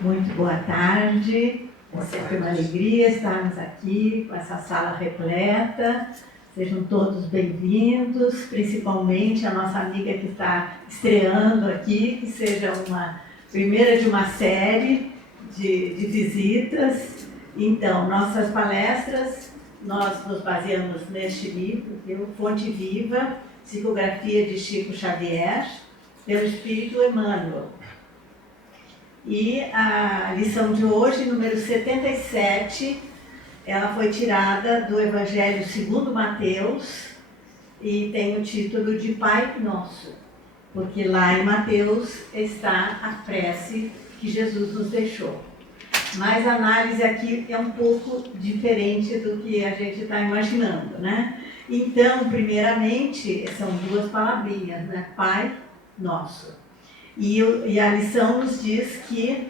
Muito boa tarde, é sempre uma alegria estarmos aqui com essa sala repleta. Sejam todos bem-vindos, principalmente a nossa amiga que está estreando aqui, que seja uma primeira de uma série de visitas. Então, nossas palestras, nós nos baseamos neste livro, Fonte Viva, Psicografia de Chico Xavier, pelo Espírito Emmanuel. E a lição de hoje, número 77, ela foi tirada do Evangelho segundo Mateus e tem o título de Pai Nosso, porque lá em Mateus está a prece que Jesus nos deixou. Mas a análise aqui é um pouco diferente do que a gente está imaginando, né? Então, primeiramente, são duas palavrinhas, né? Pai Nosso. E a lição nos diz que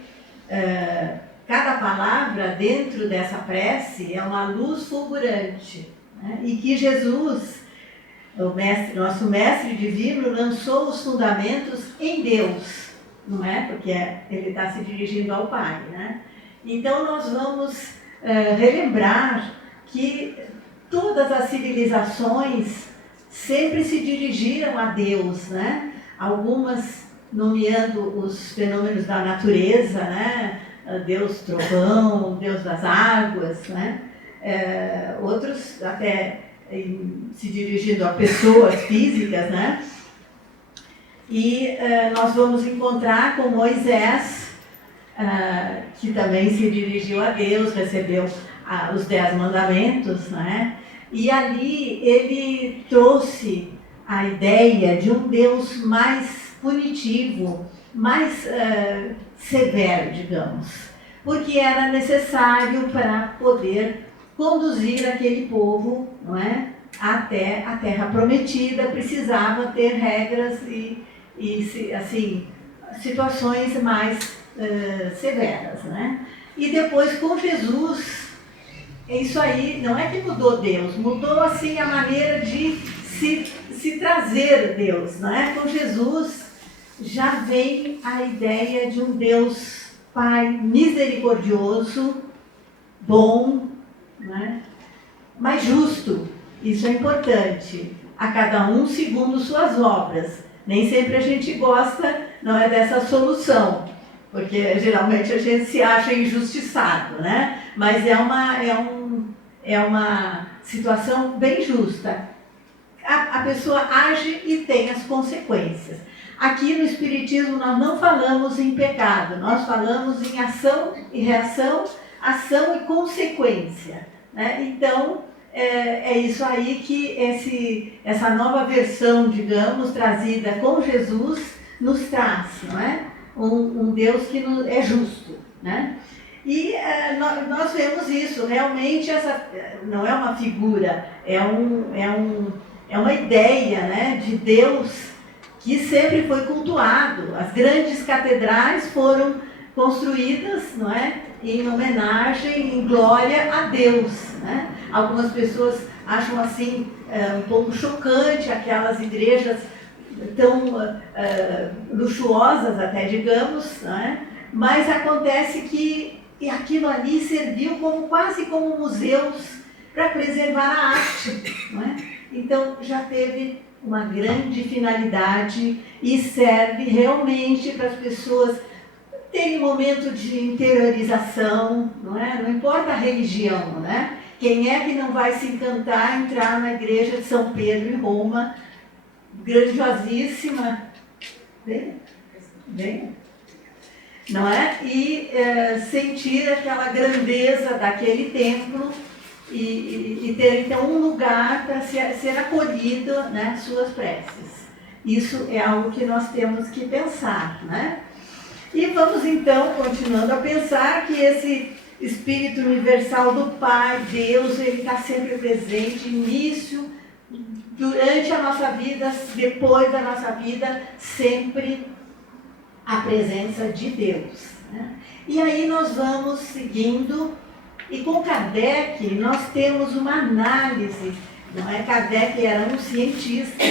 cada palavra dentro dessa prece é uma luz fulgurante, né? E que Jesus, nosso mestre divino, lançou os fundamentos em Deus, não é? Porque ele está se dirigindo ao Pai, né? Então nós vamos relembrar que todas as civilizações sempre se dirigiram a Deus, né? Algumas nomeando os fenômenos da natureza, né? Deus trovão, Deus das águas, né? Outros até se dirigindo a pessoas físicas, né? E nós vamos encontrar com Moisés, que também se dirigiu a Deus, recebeu os 10 mandamentos, né? E ali ele trouxe a ideia de um Deus mais punitivo, mais severo, digamos, porque era necessário para poder conduzir aquele povo, não é, até a Terra Prometida, precisava ter regras e assim, situações mais severas, né? E depois com Jesus, isso aí não é que mudou Deus, mudou assim a maneira de se trazer Deus, não é? Com Jesus já vem a ideia de um Deus Pai misericordioso, bom, né? Mas justo, isso é importante, a cada um segundo suas obras. Nem sempre a gente gosta, não é, dessa solução, porque geralmente a gente se acha injustiçado, né? Mas é uma situação bem justa. A pessoa age e tem as consequências. Aqui no Espiritismo nós não falamos em pecado, nós falamos em ação e reação, ação e consequência, né? Então, é isso aí que essa nova versão, digamos, trazida com Jesus, nos traz, não é? Um Deus que é justo, né? E nós vemos isso, realmente essa não é uma figura, é uma ideia, né, de Deus que sempre foi cultuado. As grandes catedrais foram construídas, não é, em homenagem, em glória a Deus, né? Algumas pessoas acham assim um pouco chocante aquelas igrejas tão luxuosas até, digamos, não é? Mas acontece que aquilo ali serviu quase como museus para preservar a arte, não é? Então já teve uma grande finalidade e serve realmente para as pessoas terem um momento de interiorização, não é? Não importa a religião, né? Quem é que não vai se encantar entrar na igreja de São Pedro em Roma, grandiosíssima, bem, não é? E sentir aquela grandeza daquele templo e ter então um lugar para ser acolhido, né, suas preces. Isso é algo que nós temos que pensar, né? E vamos então, continuando a pensar que esse Espírito Universal do Pai, Deus, ele está sempre presente, início, durante a nossa vida, depois da nossa vida, sempre a presença de Deus, né? E aí nós vamos seguindo. E com Kardec, nós temos uma análise Não é? Kardec era um cientista,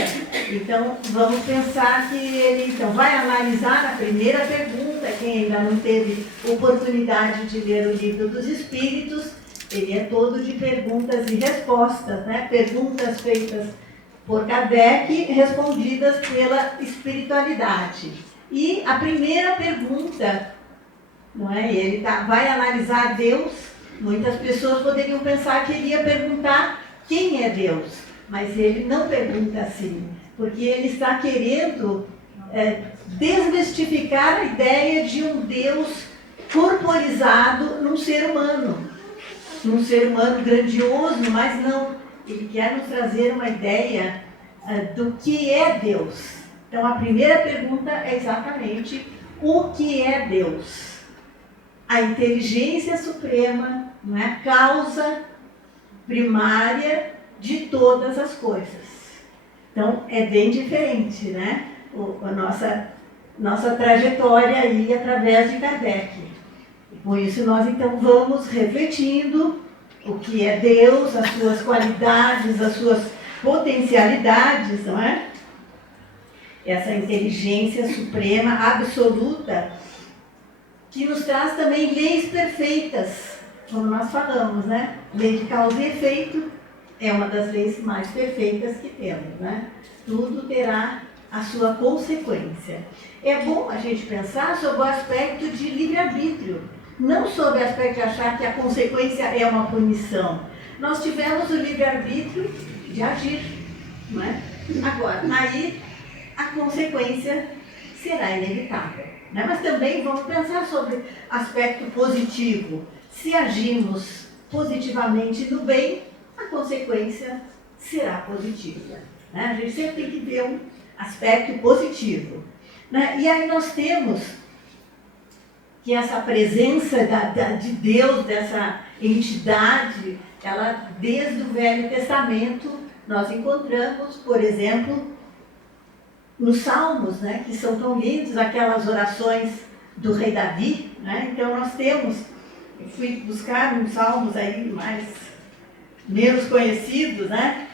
então vamos pensar que ele então, vai analisar a primeira pergunta. Quem ainda não teve oportunidade de ler o Livro dos Espíritos, ele é todo de perguntas e respostas, né? Perguntas feitas por Kardec, respondidas pela espiritualidade. E a primeira pergunta, não é? Ele vai analisar Deus. Muitas pessoas poderiam pensar que ele ia perguntar quem é Deus, mas ele não pergunta assim, porque ele está querendo desmistificar a ideia de um Deus corporizado num ser humano grandioso, mas não. Ele quer nos trazer uma ideia do que é Deus. Então, a primeira pergunta é exatamente o que é Deus. A inteligência suprema, não é? A causa primária de todas as coisas. Então, é bem diferente, né? A nossa trajetória aí através de Kardec. Por isso, nós então vamos refletindo o que é Deus, as suas qualidades, as suas potencialidades, não é? Essa inteligência suprema, absoluta, que nos traz também leis perfeitas, como nós falamos, né? Lei de causa e efeito é uma das leis mais perfeitas que temos, né? Tudo terá a sua consequência. É bom a gente pensar sobre o aspecto de livre-arbítrio, não sobre o aspecto de achar que a consequência é uma punição. Nós tivemos o livre-arbítrio de agir, não é? Agora, aí a consequência será inevitável, né? Mas também vamos pensar sobre aspecto positivo. Se agimos positivamente no bem, a consequência será positiva, né? A gente sempre tem que ver um aspecto positivo, né? E aí nós temos que essa presença de Deus, dessa entidade, ela desde o Velho Testamento nós encontramos, por exemplo, nos Salmos, né, que são tão lindos, aquelas orações do rei Davi, né? Então nós temos, eu fui buscar uns salmos aí menos conhecidos, né?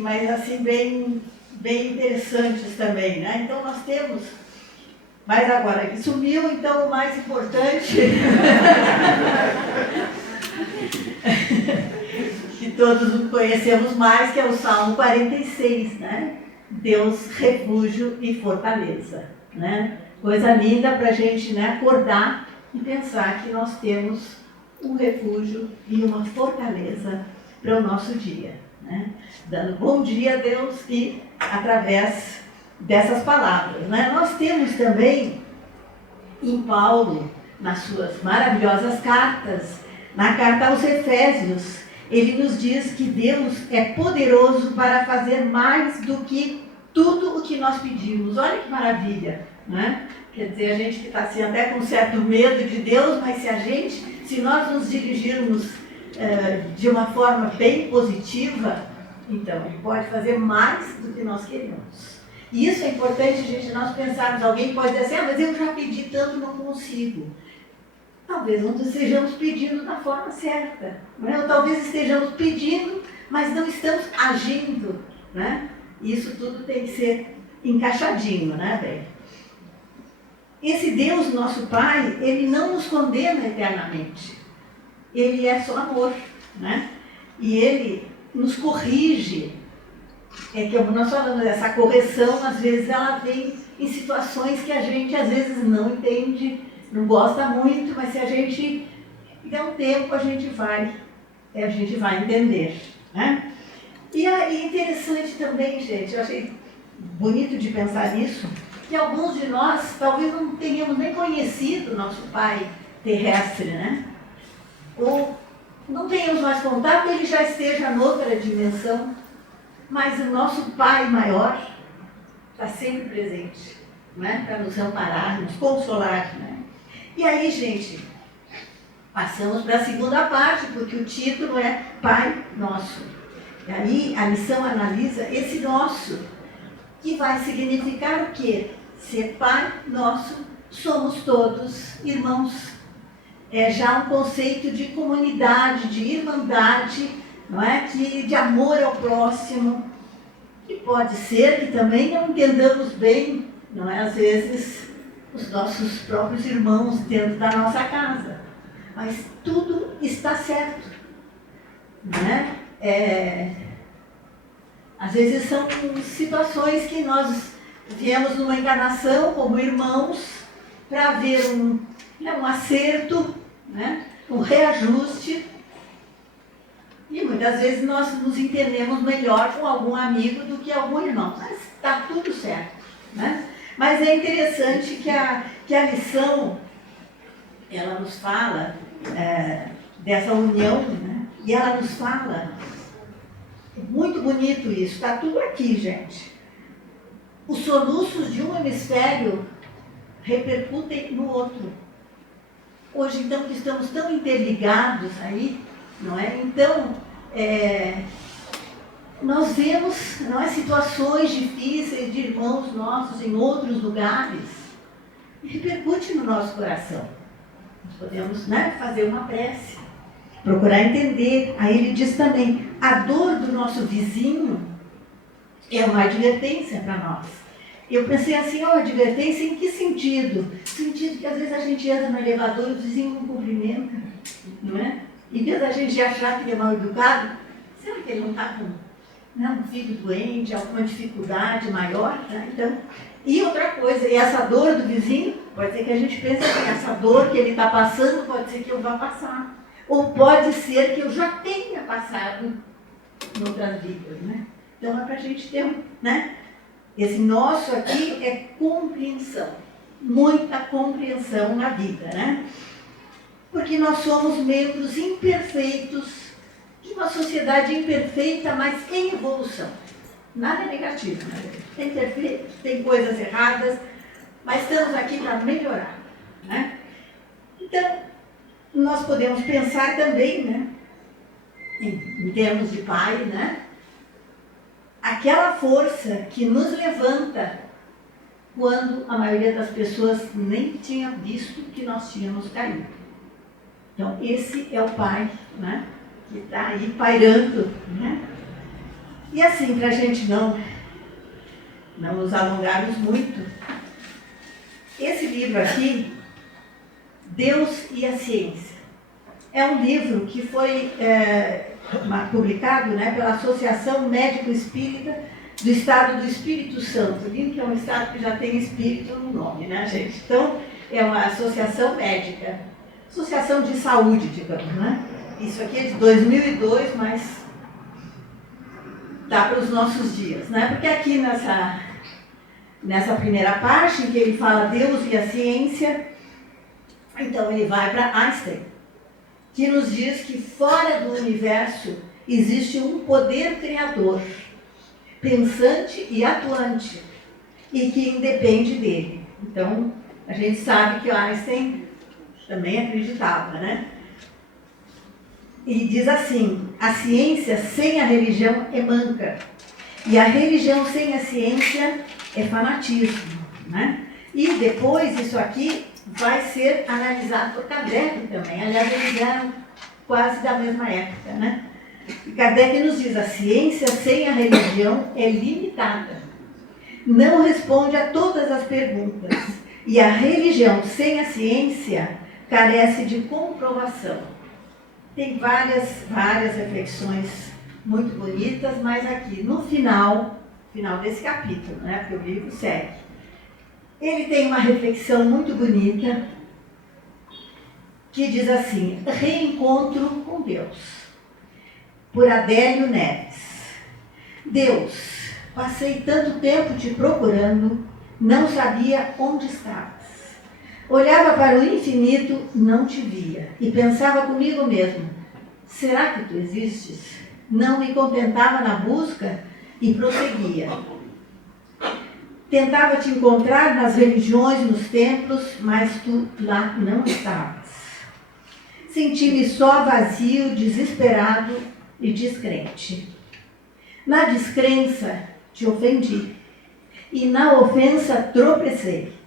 Mas assim bem interessantes também, né? Então nós temos, mas agora que sumiu, então o mais importante que todos conhecemos mais, que é o Salmo 46, né? Deus, refúgio e fortaleza, né? Coisa linda para a gente, né, acordar e pensar que nós temos um refúgio e uma fortaleza para o nosso dia, né? Dando bom dia a Deus e através dessas palavras, né? Nós temos também em Paulo, nas suas maravilhosas cartas, na carta aos Efésios, ele nos diz que Deus é poderoso para fazer mais do que tudo o que nós pedimos. Olha que maravilha, né? Quer dizer, a gente que está assim, até com certo medo de Deus, mas se nós nos dirigirmos de uma forma bem positiva, então Ele pode fazer mais do que nós queremos. E isso é importante, gente, nós pensarmos. Alguém pode dizer assim, mas eu já pedi tanto, não consigo. Talvez não estejamos pedindo da forma certa, né? Ou talvez estejamos pedindo, mas não estamos agindo, né? Isso tudo tem que ser encaixadinho, né, bem? Esse Deus, nosso Pai, Ele não nos condena eternamente. Ele é só amor, né? E Ele nos corrige. É que nós falamos, essa correção, às vezes, ela vem em situações que a gente, às vezes, não entende, não gosta muito, mas se a gente der um tempo, a gente vai entender, né? E é interessante também, gente, eu achei bonito de pensar nisso, que alguns de nós talvez não tenhamos nem conhecido nosso Pai terrestre, né? Ou não tenhamos mais contato, ele já esteja noutra dimensão, mas o nosso Pai maior está sempre presente, né? Para nos amparar, nos consolar, né? E aí, gente, passamos para a segunda parte, porque o título é Pai Nosso. E aí a lição analisa esse nosso, que vai significar o quê? Ser Pai Nosso, somos todos irmãos. É já um conceito de comunidade, de irmandade não é? Que de amor ao próximo, e pode ser que também não entendamos bem, não é? Às vezes, os nossos próprios irmãos dentro da nossa casa. Mas tudo está certo, não é? Às vezes são situações que nós viemos numa encarnação como irmãos para ver um acerto, né? Um reajuste. E muitas vezes nós nos entendemos melhor com algum amigo do que algum irmão. Mas está tudo certo, né? Mas é interessante que a lição, ela nos fala dessa união, né? E ela nos fala, é muito bonito isso, está tudo aqui, gente. Os soluços de um hemisfério repercutem no outro. Hoje, então, que estamos tão interligados aí, não é? Então, nós vemos, não é, situações difíceis de irmãos nossos em outros lugares, e repercute no nosso coração. Nós podemos, né, fazer uma prece, procurar entender. Aí ele diz também, a dor do nosso vizinho é uma advertência para nós. Eu pensei assim, advertência em que sentido? Sentido que às vezes a gente entra no elevador e o vizinho não cumprimenta, não é? Em vez da gente achar que ele é mal educado, será que ele não está com um filho doente, alguma dificuldade maior? Né? Então, e outra coisa, e essa dor do vizinho, pode ser que a gente pense que essa dor que ele está passando, pode ser que eu vá passar. Ou pode ser que eu já tenha passado em outras vidas, né? Então é para a gente ter, né? Esse nosso aqui é compreensão, muita compreensão na vida, né? Porque nós somos membros imperfeitos de uma sociedade imperfeita, mas em evolução. Nada é negativo, né? Tem perfeito, tem coisas erradas, mas estamos aqui para melhorar, né? Então, nós podemos pensar também, né? Em termos de pai, né? Aquela força que nos levanta quando a maioria das pessoas nem tinha visto que nós tínhamos caído. Então, esse é o pai, né? Que está aí pairando, né? E assim, para a gente não nos alongarmos muito, esse livro aqui, Deus e a Ciência, é um livro que foi publicado, né, pela Associação Médico Espírita do Estado do Espírito Santo, que é um estado que já tem espírito no nome, né, gente? Então, é uma associação médica, associação de saúde, digamos, né? Isso aqui é de 2002, mas dá para os nossos dias, né? Porque aqui nessa primeira parte, em que ele fala Deus e a ciência, então ele vai para Einstein, que nos diz que fora do universo existe um poder criador, pensante e atuante, e que independe dele. Então, a gente sabe que o Einstein também acreditava, né? E diz assim, a ciência sem a religião é manca, e a religião sem a ciência é fanatismo, né? E depois isso aqui vai ser analisado por Kardec também. Aliás, eles eram quase da mesma época, né? E Kardec nos diz, a ciência sem a religião é limitada, não responde a todas as perguntas, e a religião sem a ciência carece de comprovação. Tem várias reflexões muito bonitas, mas aqui no final desse capítulo, né? Porque o livro segue. Ele tem uma reflexão muito bonita que diz assim, Reencontro com Deus, por Adélio Neves. Deus, passei tanto tempo te procurando, não sabia onde estavas. Olhava para o infinito, não te via, e pensava comigo mesmo, será que tu existes? Não me contentava na busca e prosseguia. Tentava te encontrar nas religiões, nos templos, mas tu lá não estavas. Senti-me só vazio, desesperado e descrente. Na descrença te ofendi, e na ofensa tropecei.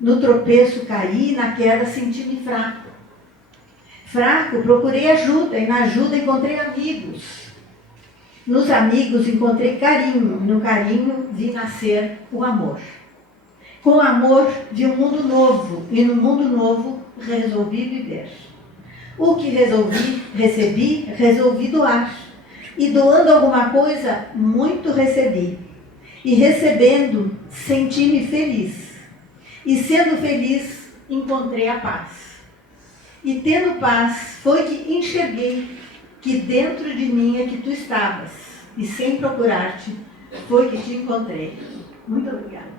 No tropeço caí, e na queda senti-me fraco. Fraco, procurei ajuda, e na ajuda encontrei amigos. Nos amigos encontrei carinho, e no carinho vi nascer o amor. Com o amor vi um mundo novo, e no mundo novo resolvi viver. O que recebi, resolvi doar. E doando alguma coisa, muito recebi. E recebendo, senti-me feliz. E sendo feliz, encontrei a paz. E tendo paz, foi que enxerguei que dentro de mim é que tu estavas. E sem procurar-te, foi que te encontrei. Muito obrigada.